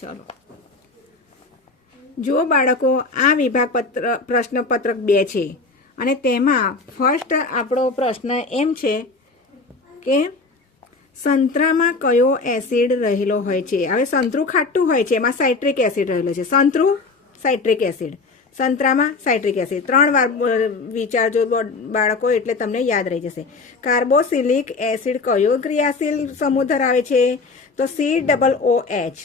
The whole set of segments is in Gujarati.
ચલો જો બાળકો, આ વિભાગ પ્રશ્નપત્રક 2 છે અને તેમાં ફર્સ્ટ આપણો પ્રશ્ન એમ છે કે સંતરામાં કયો એસિડ રહેલો હોય છે. હવે સંતરું ખાટું હોય છે, એમાં સાઇટ્રિક એસિડ રહેલો છે. સંતરું સાઇટ્રિક એસિડ, સંતરામાં સાઇટ્રિક એસિડ. 3 વાર વિચારજો બાળકો, એટલે તમને યાદ રહી જશે. કાર્બોક્સિલિક એસિડ કયો ક્રિયાશીલ સમૂહ ધરાવે છે? તો COOH.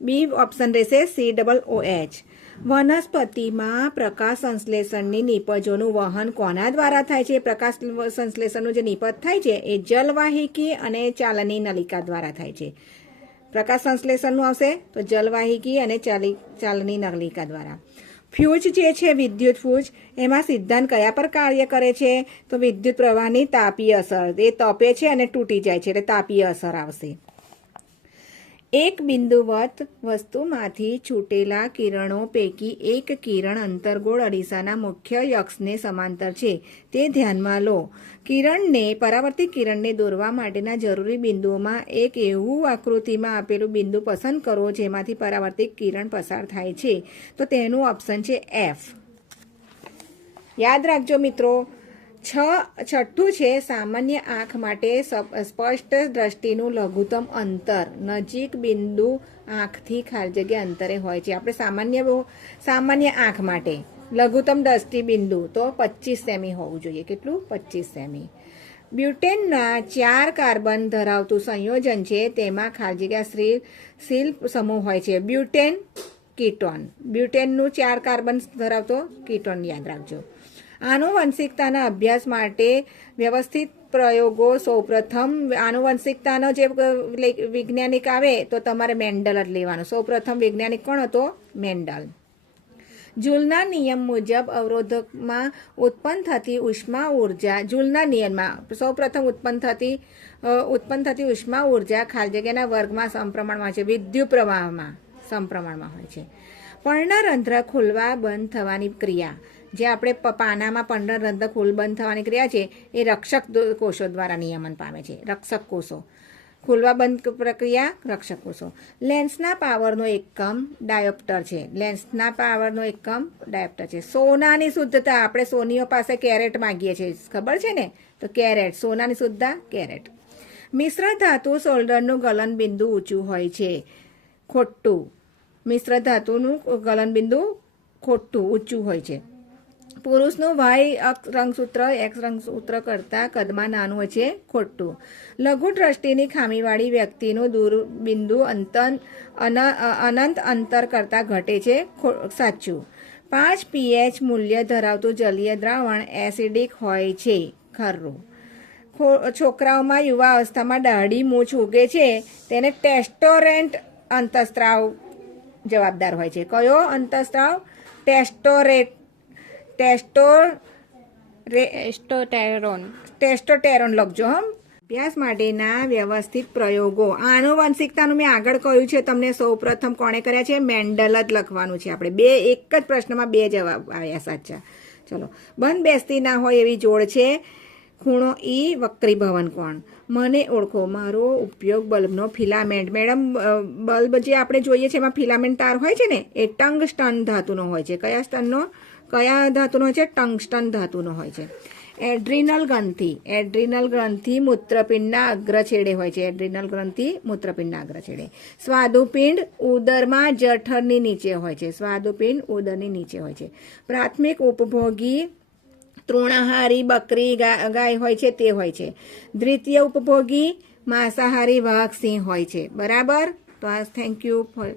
બી ઓપ્શન રહેશે COOH. વનસ્પતિમાં પ્રકાશ સંશ્લેષણની નિપજોનું વહન કોના દ્વારા થાય છે? પ્રકાશ સંશ્લેષણનું જે નિપજ થાય છે એ જલવાહિકી અને ચાલની નલિકા દ્વારા થાય છે. પ્રકાશ સંશ્લેષણનું આવશે તો જલવાહિકી અને ચાલની નલિકા દ્વારા. ફ્યુઝ જે છે વિદ્યુત ફ્યુઝ, એમાં સિદ્ધાંત કયા પર કાર્ય કરે છે? તો વિદ્યુત પ્રવાહની તાપીય અસર. એ તપે છે અને તૂટી જાય છે એટલે તાપીય અસર આવશે. એક બિંદુવત વસ્તુમાંથી છૂટેલા કિરણો પૈકી એક કિરણ અંતર્ગોળ અરીસાના મુખ્ય અક્ષને સમાંતર છે તે ધ્યાનમાં લો. કિરણને, પરાવર્તિત કિરણને દોરવા માટેના જરૂરી બિંદુઓમાં એક એવું આકૃતિમાં આપેલું બિંદુ પસંદ કરો જેમાંથી પરાવર્તિત કિરણ પસાર થાય છે. તો તેનું ઓપ્શન છે F. યાદ રાખજો મિત્રો. છઠ્ઠું છે સામાન્ય આંખ માટે સ્પષ્ટ દ્રષ્ટિનું લઘુત્તમ અંતર નજીક બિંદુ આંખથી ખાલી જગ્યા અંતરે હોય છે. આપણે સામાન્ય આંખ માટે લઘુત્તમ દ્રષ્ટિ બિંદુ તો 25 સેમી હોવું જોઈએ. કેટલું? 25 સેમી. બ્યુટેનના 4 કાર્બન ધરાવતું સંયોજન છે, તેમાં ખાલી જગ્યા શીલ સમૂહ હોય છે. Butane, ketone. બ્યુટેનનું 4 કાર્બન ધરાવતો કીટોન યાદ રાખજો. આનુવંશિકતાના અભ્યાસ માટે વ્યવસ્થિત પ્રયોગો. સૌપ્રથમ આનુવંશિકતાનો જે વૈજ્ઞાનિક આવે તો તમારે મેન્ડલ જ લેવાનો. સૌપ્રથમ વૈજ્ઞાનિક કોણ હતો? મેન્ડલ. જૂલના નિયમ મુજબ અવરોધકમાં ઉત્પન્ન થતી ઉષ્મા ઉર્જા. જૂલના નિયમમાં સૌપ્રથમ ઉત્પન્ન થતી ઉષ્મા ઉર્જા ખાલી જગ્યાના વર્ગમાં સમપ્રમાણમાં છે. વિદ્યુત પ્રવાહમાં સમપ્રમાણમાં હોય છે. પર્ણરંધ્ર ખુલવા બંધ થવાની ક્રિયા, જે આપણે પાનામાં પર્ણરંધ્ર બંધ થવાની ક્રિયા છે એ રક્ષક કોષો દ્વારા નિયમન પામે છે. રક્ષક કોષો. ખુલવા બંધ પ્રક્રિયા રક્ષક કોષો. લેન્સના પાવરનો એકમ ડાયોપ્ટર છે. લેન્સના પાવરનો એકમ ડાયોપ્ટર છે. સોનાની શુદ્ધતા, આપણે સોનીઓ પાસે કેરેટ માંગીએ છીએ, ખબર છે ને? તો કેરેટ. સોનાની શુદ્ધતા કેરેટ. મિશ્ર ધાતુ સોલ્ડરનું ગલનબિંદુ ઊંચું હોય છે. ખોટું. મિશ્ર ધાતુનું ગલનબિંદુ ખોટું, ઊંચું હોય છે. પુરુષનું Y રંગસૂત્ર X રંગસૂત્ર કરતાં કદમાં નાનું હોય છે. ખોટું. લઘુ દ્રષ્ટિની ખામીવાળી વ્યક્તિનું દૂરબિંદુ અનંત અંતર કરતાં ઘટે છે. સાચું. 5 pH મૂલ્ય ધરાવતું જલીય દ્રાવણ એસિડિક હોય છે. ખરું. છોકરાઓમાં યુવા અવસ્થામાં દાઢી મૂછ ઉગે છે તેને ટેસ્ટોરેન્ટ અંતઃસ્ત્રાવ જવાબદાર હોય છે. કયો અંતઃસ્ત્રાવ? ટેસ્ટોસ્ટેરોન લખજો. અભ્યાસ માટેના વ્યવસ્થિત પ્રયોગો. આનુવંશિકતાનું મેં આગળ કહ્યું છે તમને. સૌપ્રથમ કોણે કર્યા છે? મેન્ડલ જ લખવાનું છે આપણે. એક જ પ્રશ્નમાં 2 જવાબ આવ્યા સાચા. ચલો. બંધ બેસતી ના હોય એવી જોડ છે. ખૂણો E, વક્રીભવન કોણ. મને ઓળખો. મારો ઉપયોગ બલ્બનો ફિલામેન્ટ. મેડમ, બલ્બ જે આપણે જોઈએ છે એમાં ફિલામેન્ટ તાર હોય છે ને, એ ટંગસ્ટન ધાતુનો હોય છે. કયા ધાતુનો હોય છે? ટંગસ્ટન ધાતુનો હોય છે. એડ્રિનલ ગ્રંથિ. એડ્રિનલ ગ્રંથિ મૂત્રપિંડના અગ્રછેડે હોય છે. એડ્રિનલ ગ્રંથિ મૂત્રપિંડના અગ્રછેડે. સ્વાદુપિંડ ઉદરમાં જઠરની નીચે હોય છે. સ્વાદુપિંડ ઉદરની નીચે હોય છે. પ્રાથમિક ઉપભોગી તૃણાહારી બકરી ગાય હોય છે તે હોય છે. દ્વિતીય ઉપભોગી માંસાહારી વાઘ સિંહ હોય છે. બરાબર. તો થેન્ક યુ ફોર